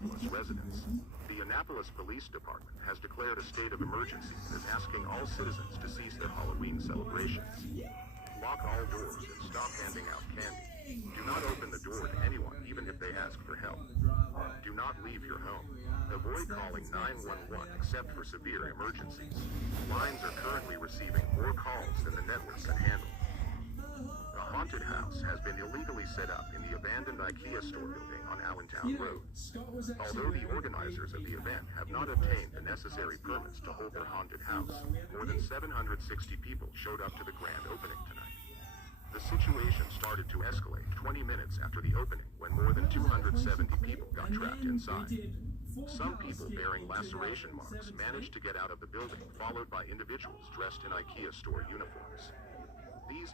Annapolis residents. The Annapolis Police Department has declared a state of emergency and is asking all citizens to cease their Halloween celebrations. Lock all doors and stop handing out candy. Do not open the door to anyone, even if they ask for help. Do not leave your home. Avoid calling 911 except for severe emergencies. Lines are currently receiving more calls than the network can handle. A haunted house has been illegally set up in the abandoned IKEA store building on Allentown Road. Although the organizers of the event have not obtained the necessary permits to hold their haunted house, more than 760 people showed up to the grand opening tonight. The situation started to escalate 20 minutes after the opening when more than 270 people got trapped inside. Some people bearing laceration marks managed to get out of the building, followed by individuals dressed in IKEA store uniforms. These